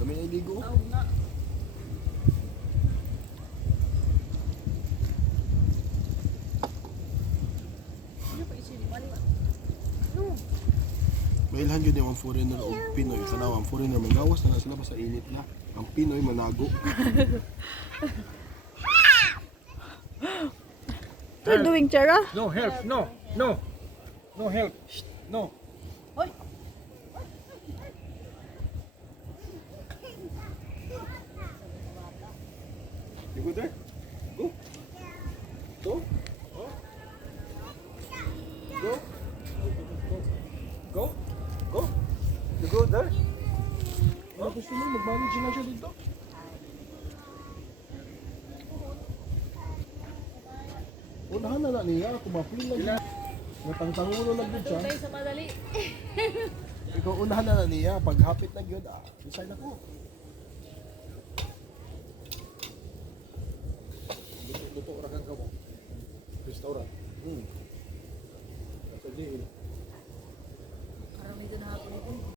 Kami na iligo. Oo nga. Ano pa isili? Mali ba? No. Mailhan yun yung foreigner o Pinoy. Tanaw, ang foreigner magawas na sila sa init na. Ang Pinoy manago. What are you doing, Chara? No help, no, no. No help. Shh, no. Hoy! You go there? Go. Go. Oh. Go. Go. Go. You go there? Oh, gusto mo mag-manage na siya dito? Unahan na niya, kumapil lang. Natangtangulo lang yun siya. Tayo sa madali. Ikaw unahan na niya, paghapit na yun, decide ako. Luto ra kang kamo. Restaurant. Sa jail.